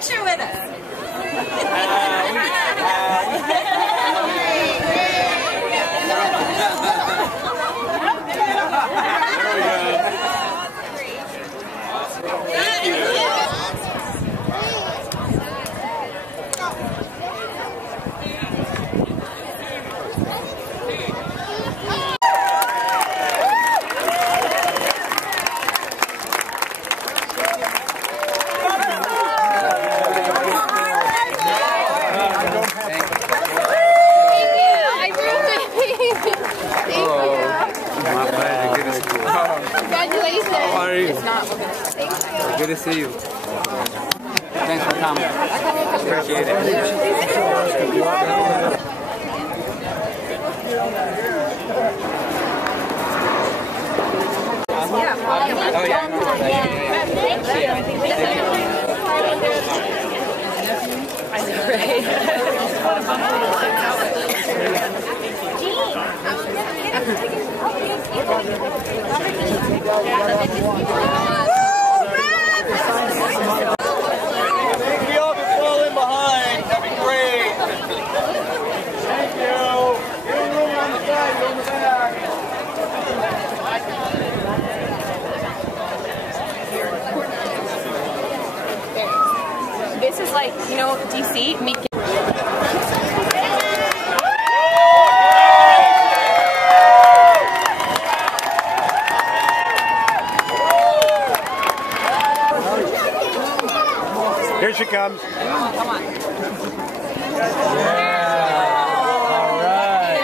picture with us. Good to see you. Thanks for coming. Appreciate it. Oh, yeah. We all been falling behind. That'd be great. Thank you. Room on the side, on the back. This is like, you know, DC. Here she comes. Come on. Yeah. All right.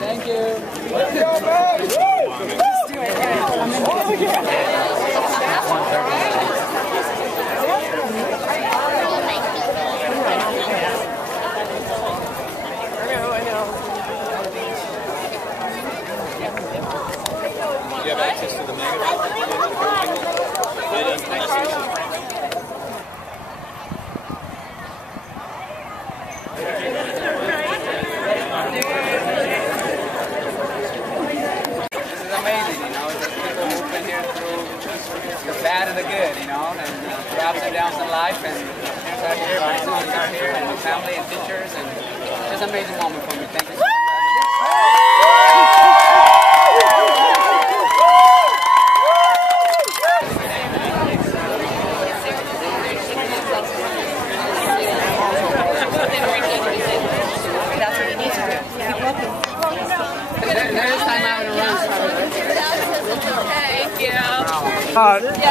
Thank you. Let's go, man. Let's do it. Oh, yeah. You have access to the magazine? This is amazing, you know, just people who've been here through the bad and the good, you know, and the ups and downs in life, and parents are here, my students are here, and my family and teachers, and just an amazing moment for me. Thank you so much.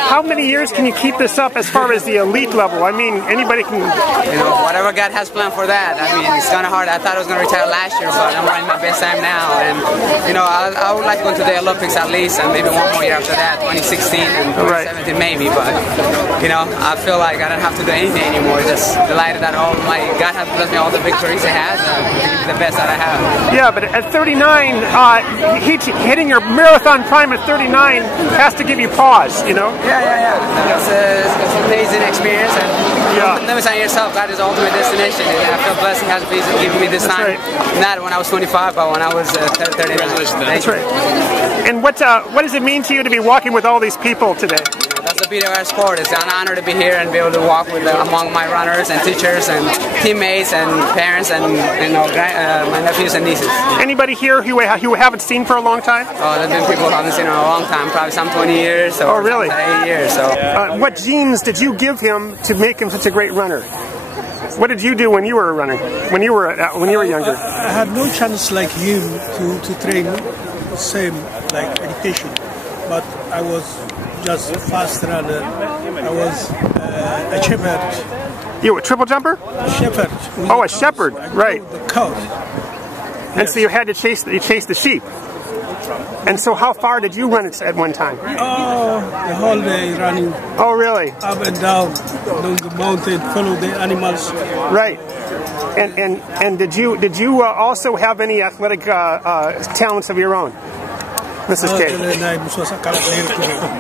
How many years can you keep this up as far as the elite level? I mean, anybody can... You know, whatever God has planned for that. I mean, it's kind of hard. I thought I was going to retire last year, but I'm running my best time now. And, you know, I would like to go to the Olympics at least, and maybe one more year after that, 2016 and 2017 maybe. But, you know, I feel like I don't have to do anything anymore. Just delighted that God has blessed me all the victories He has, to give me the best that I have. Yeah, but at 39, hitting your marathon prime at 39 has to give you pause, you know? Yeah. It's an amazing experience, and never say yourself, God is the ultimate destination, and I feel blessed He has given me this time. Not when I was 25, but when I was 39. That's right. And what does it mean to you to be walking with all these people today? That's the beauty of our sport. It's an honor to be here and be able to walk with among my runners and teachers and teammates and parents and my nephews and nieces. Anybody here who haven't seen for a long time? Oh, there's been people who haven't seen in a long time, probably some 20 years. Or really? 8 years. So. What genes did you give him to make him such a great runner? What did you do when you were running? When you were younger? I had no chance like him to train same like education, but I was just a fast runner. I was a shepherd. You a triple jumper? A shepherd. Oh, a shepherd, right? The cow. And so you had to chase the sheep. And so how far did you run at one time? Oh, the whole day running. Oh, really? Up and down the mountain, follow the animals. Right. And did you also have any athletic talents of your own, Mrs. K?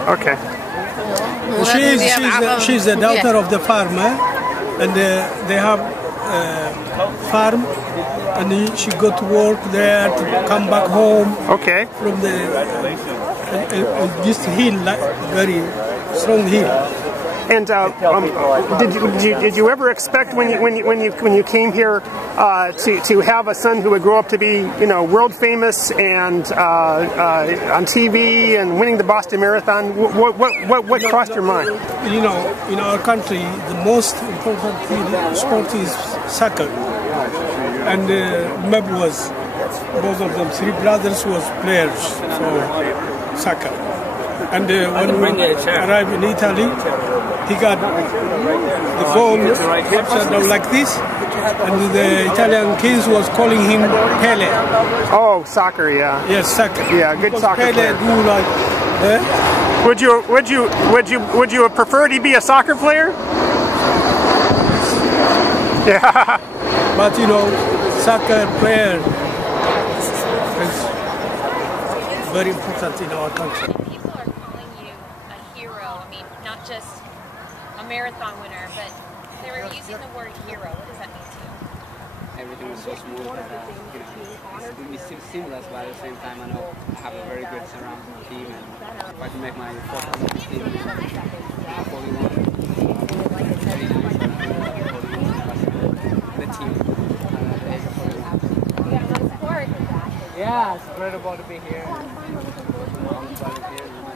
Okay. She's the daughter of the farmer, and they have farm and she go to work there to come back home. Okay. From the this hill, like very strong hill. And did you ever expect when you came here to have a son who would grow up to be world famous and on TV and winning the Boston Marathon? What crossed your mind? In our country, the most important sport is soccer, and Meb was both of them. Three brothers was players for soccer. And when we arrived in Italy, he got the ball upside down like this, and the Italian kids was calling him Pele. Oh, soccer, yeah. Yes, soccer. Yeah, good soccer Pele player. do like. Would you have preferred he be a soccer player? Yeah. But soccer player is very important in our country. Not just a marathon winner, but they were using the word hero. What does that mean to you? Everything was so smooth that it's seamless, but at the same time I know I have a very good surrounding team, and if I can make my 4,000 team 41, very nice, the team. Yeah, it's incredible to be here. My daughter and my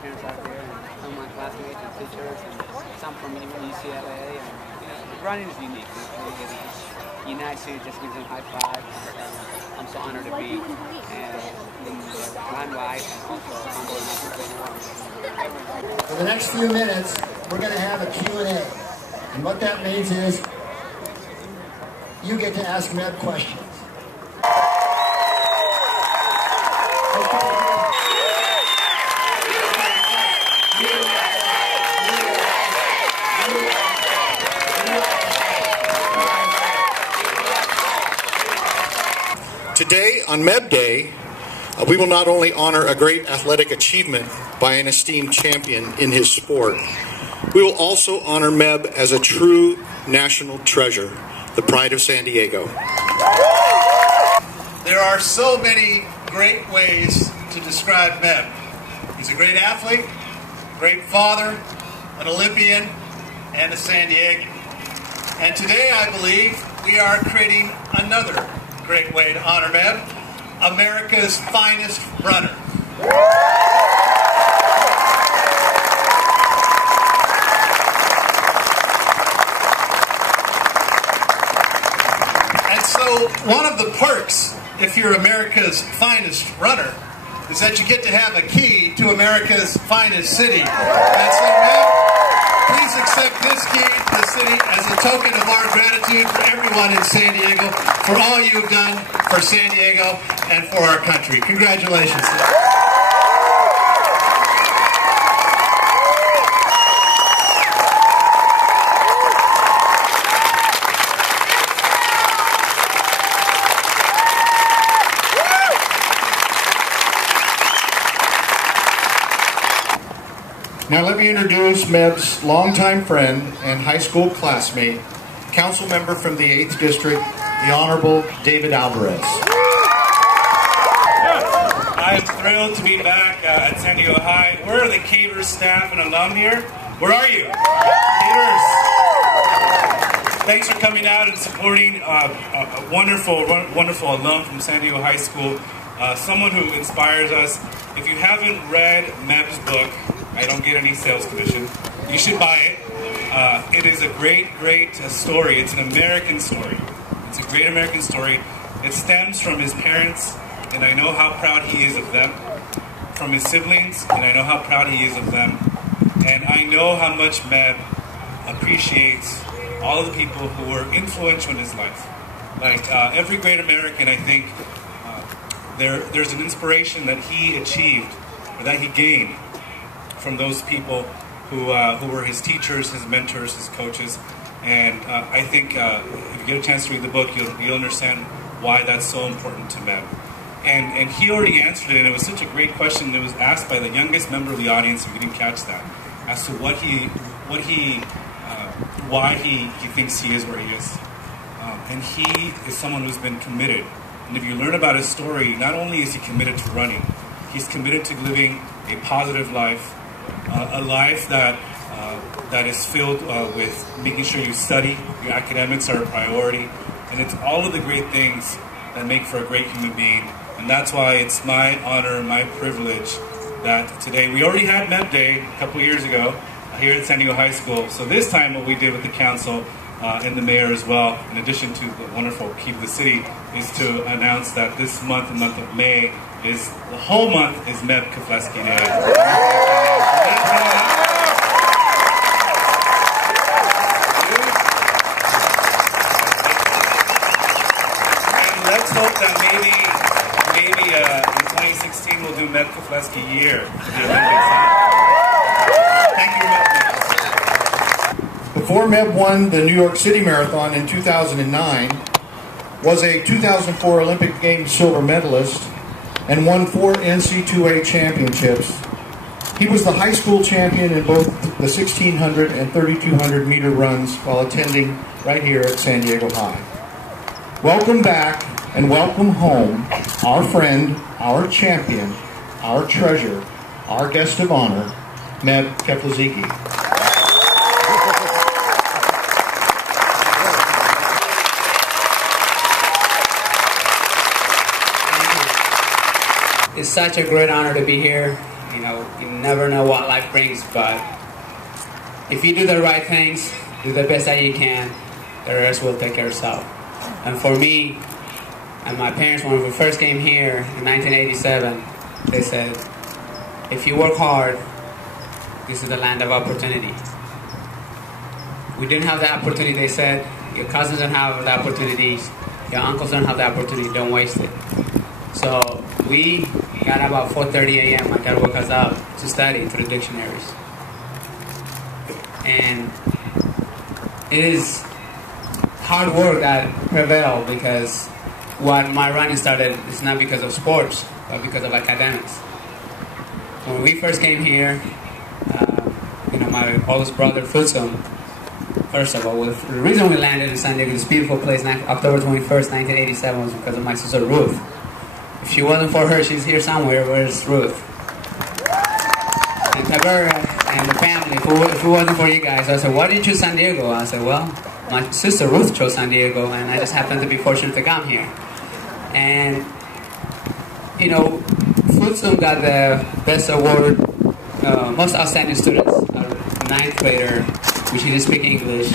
parents out there, and some of my classmates and teachers, and some from UCLA. And running is unique. It unites you, just gives them high fives. I'm so honored to be in line-wide and also humble enough to play. For the next few minutes, we're going to have a Q&A. And what that means is you get to ask Meb questions. Today, on Meb Day, we will not only honor a great athletic achievement by an esteemed champion in his sport, we will also honor Meb as a true national treasure, the pride of San Diego. There are so many great ways to describe Meb. He's a great athlete, great father, an Olympian, and a San Diegan. And today, I believe, we are creating another great way to honor Meb, America's finest runner. And so one of the perks, if you're America's finest runner, is that you get to have a key to America's finest city. And so Meb, please accept this key to the city as a token of our gratitude for everyone in San Diego, for all you've done for San Diego and for our country. Congratulations. Now let me introduce Meb's longtime friend and high school classmate, council member from the 8th District, the Honorable David Alvarez. I'm thrilled to be back at San Diego High. Where are the Cavers staff and alum here? Where are you? Cavers! Thanks for coming out and supporting a wonderful alum from San Diego High School, someone who inspires us. If you haven't read Meb's book, I don't get any sales commission, you should buy it. It is a great story. It's an American story. It's a great American story. It stems from his parents, and I know how proud he is of them. From his siblings, and I know how proud he is of them. And I know how much Meb appreciates all of the people who were influential in his life. Like every great American, I think there's an inspiration that he achieved, or that he gained, from those people who were his teachers, his mentors, his coaches. And I think if you get a chance to read the book, you'll understand why that's so important to Meb. And he already answered it, and it was such a great question that was asked by the youngest member of the audience, if you didn't catch that, as to why he thinks he is where he is. and he is someone who's been committed. And if you learn about his story, not only is he committed to running, he's committed to living a positive life, a life that is filled with making sure you study, your academics are a priority, and it's all of the great things that make for a great human being. And that's why it's my honor, my privilege that today, we already had Meb Day a couple years ago here at San Diego High School. So this time what we did with the council and the mayor as well, in addition to the wonderful Key to the City, is to announce that this month, the month of May, is the whole month is Meb Keflezighi Day. And let's hope that maybe in 2016 we'll do Meb Keflezighi year for the Olympics. Thank you, Meb. Before Meb won the New York City Marathon in 2009, was a 2004 Olympic Games silver medalist, and won 4 NC2A championships. He was the high school champion in both the 1600 and 3200 meter runs while attending right here at San Diego High. Welcome back and welcome home our friend, our champion, our treasure, our guest of honor, Meb Keflezighi. It's such a great honor to be here. You know, you never know what life brings, but if you do the right things, do the best that you can, the rest will take care of itself. And for me and my parents, when we first came here in 1987, they said, if you work hard, this is the land of opportunity. We didn't have the opportunity, they said. Your cousins don't have the opportunities. Your uncles don't have the opportunity. Don't waste it. So we got about 4:30 a.m. I got to work us out to study through the dictionaries. And it is hard work that prevailed, because what my running started is not because of sports, but because of academics. When we first came here, my oldest brother, Futsum, first of all, the reason we landed in San Diego, this beautiful place, October 21st, 1987, was because of my sister Ruth. If she wasn't for her, she's here somewhere. Where's Ruth? And Tabera and the family. If it wasn't for you guys, I said, why did you choose San Diego? I said, well, my sister Ruth chose San Diego, and I just happened to be fortunate to come here. And, you know, Futsum got the best award, most outstanding students, a 9th grader, which he didn't speak English,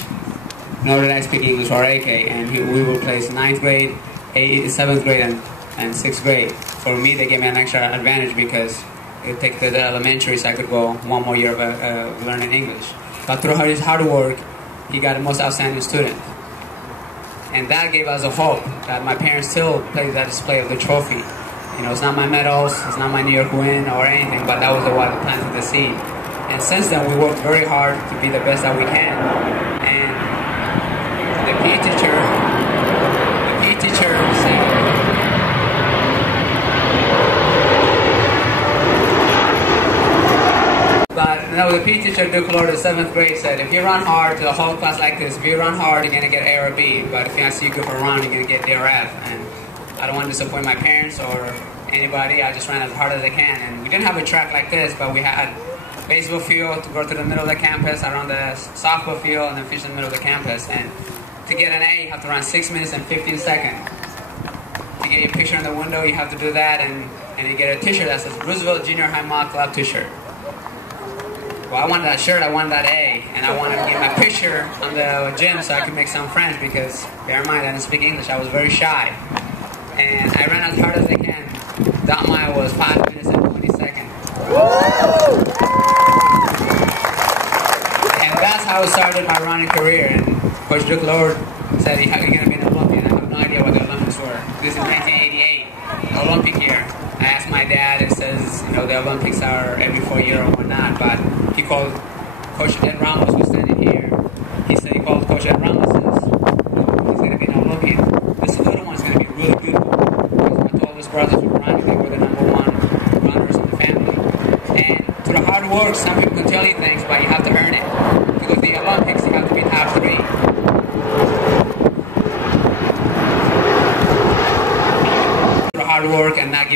nor did I speak English, or AK, and we were placed 9th grade, 7th grade, and 6th grade. For me, they gave me an extra advantage because it took the elementary, so I could go one more year of learning English. But through his hard work, he got the most outstanding student. And that gave us a hope that my parents still played that display of the trophy. You know, it's not my medals, it's not my New York win or anything, but that was the one that planted the seed. And since then, we worked very hard to be the best that we can. And the PE teacher said, the PE teacher, Duke Lord, the 7th grade, said, if you run hard to the whole class like this, if you run hard, you're going to get A or B. But if I see you go for a run, you're going to get D or F. And I don't want to disappoint my parents or anybody. I just ran as hard as I can. And we didn't have a track like this, but we had baseball field to go to the middle of the campus, around the softball field, and then finish in the middle of the campus. And to get an A, you have to run 6 minutes and 15 seconds. To get your picture in the window, you have to do that, and you get a t-shirt that says Roosevelt Junior High Mock Club t-shirt. Well, I wanted that shirt, I wanted that A, and I wanted to get my picture on the gym so I could make some friends, because, bear in mind, I didn't speak English, I was very shy. And I ran as hard as I can. That mile was 5 minutes and 20 seconds. And that's how I started my running career. And Coach Duke Lord said, you're going to be an Olympian. I have no idea what the Olympics were. This is 1988, Olympic year. I asked my dad, it says, you know, the Olympics are every 4 years or whatnot, but he called Coach Ed Ramos, who's standing here. He said, he called Coach Ed Ramos, says, he's going to be an Olympian. This little one's going to be really beautiful. Because my oldest brothers were running, they were the #1 runners in the family. And through the hard work, some people can tell you things, but you have to earn it. Because the Olympics, you have to be top 3.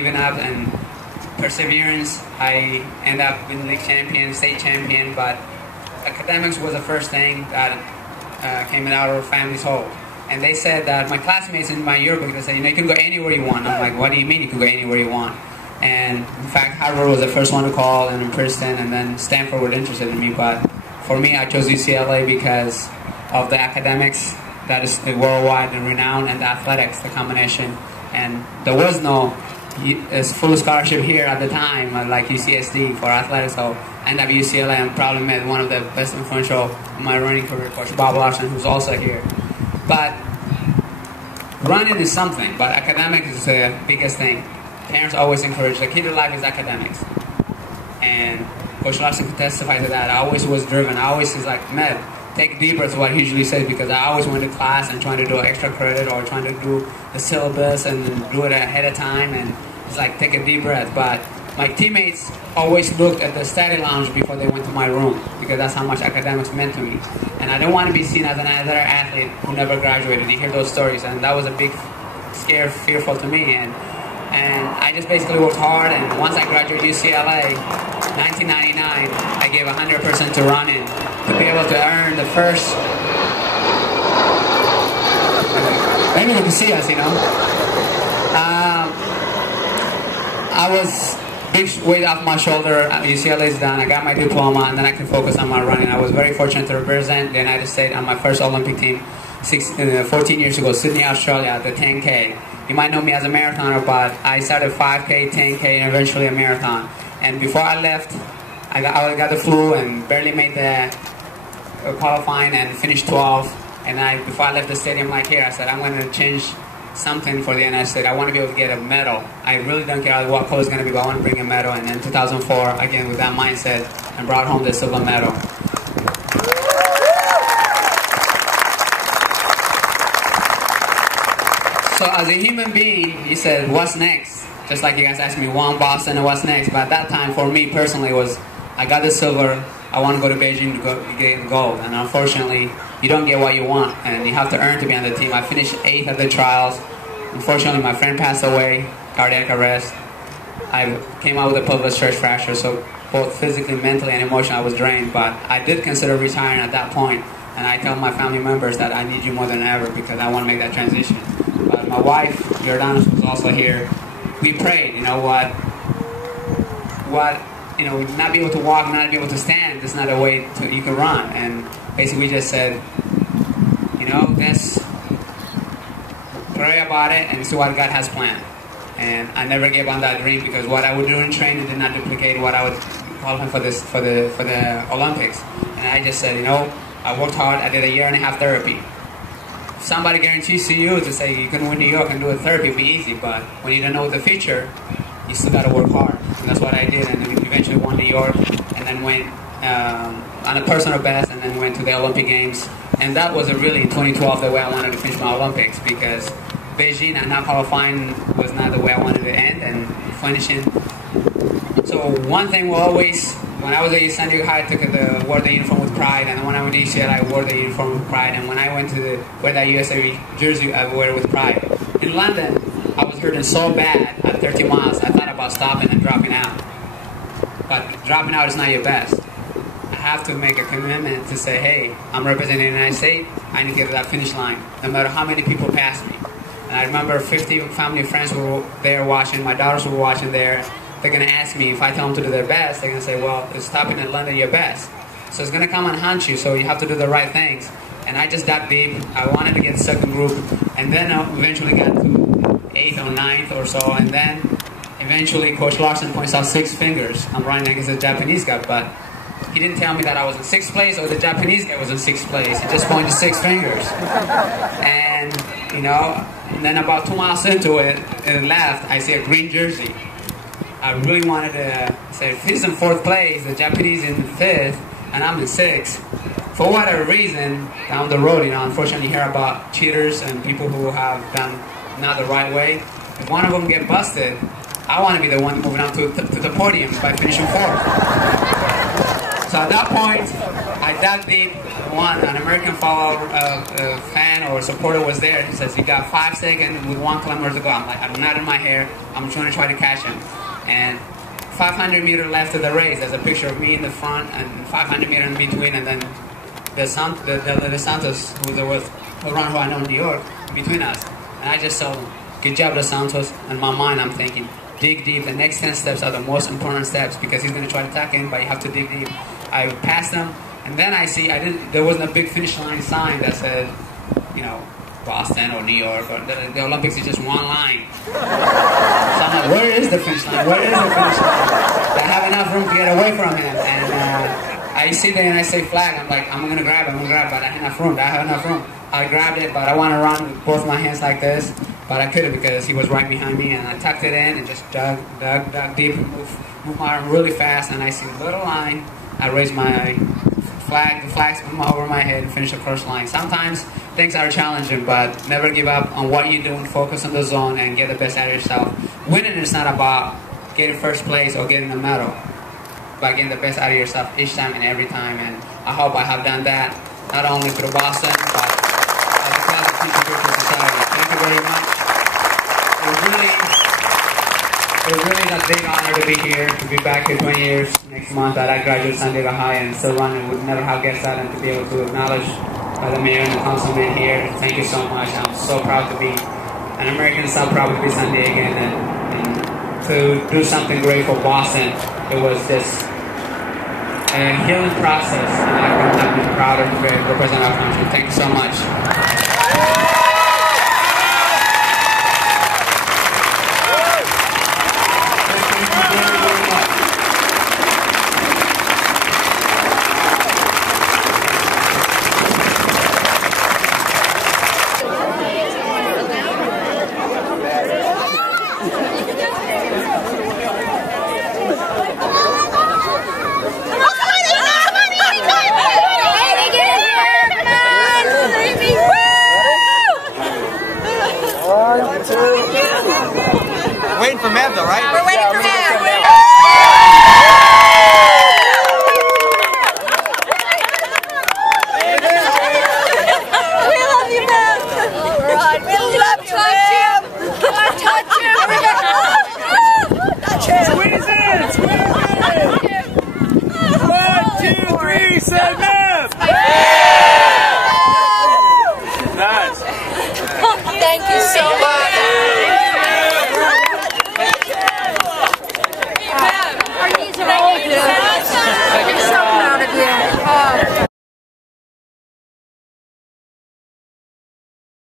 giving up and perseverance, I end up being league champion, state champion, but academics was the first thing that came out of our family's hold. And they said that my classmates in my yearbook, they said, you know, you can go anywhere you want. I'm like, what do you mean you can go anywhere you want? And in fact, Harvard was the first one to call, and then Princeton, and then Stanford were interested in me. But for me, I chose UCLA because of the academics, that is worldwide and renowned, and the athletics, the combination. And there was no full scholarship here at the time, like UCSD for athletics. So I ended up at UCLA and probably met one of the best influential in my running career, Coach Bob Larson, who's also here. But running is something, but academics is the biggest thing. Parents always encourage, the key to life is academics. And Coach Larson could testify to that. I always was driven. I always was like, Meb, take a deep breath, what he usually says, because I always went to class and trying to do extra credit or trying to do the syllabus and do it ahead of time. And it's like, take a deep breath. But my teammates always looked at the study lounge before they went to my room, because that's how much academics meant to me. And I don't want to be seen as another athlete who never graduated. You hear those stories, and that was a big scare, fearful to me. And I just basically worked hard, and once I graduated UCLA, 1999, I gave 100% to running, to be able to earn the first, maybe you can see us, you know. I was big weight off my shoulder. UCLA is done. I got my diploma, and then I can focus on my running. I was very fortunate to represent the United States on my first Olympic team 14 years ago, Sydney, Australia, at the 10K. You might know me as a marathoner, but I started 5K, 10K, and eventually a marathon. And before I left, I got the flu and barely made the qualifying and finished 12th. And before I left the stadium, like here, I said, I'm going to change something for the United States. I want to be able to get a medal. I really don't care what color it's going to be, but I want to bring a medal. And in 2004, again, with that mindset, I brought home the silver medal. So as a human being, he said, what's next? Just like you guys asked me, one Boston and what's next? But at that time, for me personally, was I got the silver, I want to go to Beijing to get gold. And unfortunately, you don't get what you want, and you have to earn to be on the team. I finished 8th at the trials. Unfortunately, my friend passed away, cardiac arrest. I came out with a pelvic stress fracture, so both physically, mentally, and emotionally, I was drained. But I did consider retiring at that point, and I tell my family members that I need you more than ever because I want to make that transition. But my wife, Jordanos, was also here. We prayed, you know what, you know, not be able to walk, not be able to stand, that's not a way you can run. And basically we just said, you know, let's pray about it and see what God has planned. And I never gave on that dream, because what I would do in training did not duplicate what I would qualify for the Olympics. And I just said, you know, I worked hard, I did a 1.5 year therapy. If somebody guarantees to you to say you can win New York and do a therapy, it'd be easy, but when you don't know the future, you still got to work hard. And that's what I did, and eventually won New York, and then went on a personal best, and then went to the Olympic Games. And that was really, in 2012, the way I wanted to finish my Olympics, because Beijing and not qualifying was not the way I wanted to end, and finishing. So one thing will always, when I was at San Diego High, I wore the uniform with pride, and when I went to UCLA, I wore the uniform with pride, and when I went to wear that USA jersey, I wore it with pride. In London, I was hurting so bad at 30 miles, I thought about stopping and dropping out. But dropping out is not your best. I have to make a commitment to say, hey, I'm representing the United States, I need to get to that finish line, no matter how many people pass me. And I remember 50 family and friends were there watching, my daughters were watching there. They're going to ask me, if I tell them to do their best, they're going to say, well, it's stopping in London your best. So it's going to come and hunt you, so you have to do the right things. And I just dug deep. I wanted to get second group, and then I eventually got to 8th or 9th or so, and then eventually Coach Larson points out 6 fingers. I'm running against a Japanese guy, but he didn't tell me that I was in 6th place or the Japanese guy was in 6th place. He just pointed 6 fingers. And, you know, and then about 2 miles into it, and left, I see a green jersey. I really wanted to say, if he's in 4th place, the Japanese in 5th, and I'm in 6th. For whatever reason, down the road, you know, unfortunately you hear about cheaters and people who have done not the right way. If one of them get busted, I want to be the one moving up to the podium by finishing 4th. So at that point, I dug deep. An American follower, fan or supporter was there. He says, "You got 5 seconds with 1 kilometer to go." I'm like, I'm not in my hair. I'm trying to catch him. And 500 meters left of the race. There's a picture of me in the front and 500 meters in between, and then the Santos, who was a runner who I know in New York, in between us. And I just told him, "Good job, Dos Santos." In my mind, I'm thinking, dig deep. The next 10 steps are the most important steps because he's going to try to attack him, but you have to dig deep. I passed him, and then I see there wasn't a big finish line sign that said, you know, Boston or New York, or the Olympics is just one line. So I'm like, where is the finish line? Where is the finish line? I have enough room to get away from him. And I see there and I say flag. I'm like, I'm going to grab it, but I have enough room. I grabbed it, but I want to run with both my hands like this, but I couldn't because he was right behind me, and I tucked it in and just dug deep, moved my arm really fast, and I see a little line. I raised my flag, the flag's over my head, and finished the first line. Sometimes things are challenging, but never give up on what you're doing. Focus on the zone and get the best out of yourself. Winning is not about getting first place or getting a medal, but getting the best out of yourself each time and every time. And I hope I have done that, not only through Boston, but as a positive contributor to society. Thank you very much. It was really a big honor to be here, to be back here 20 years next month that I graduated San Diego High and still running. Would never have guessed that, and to be able to acknowledge by the mayor and the councilman here. Thank you so much. I'm so proud to be an American, so proud to be San Diegan, and to do something great for Boston. It was this healing process, and I couldn't have been prouder to represent our country. Thank you so much.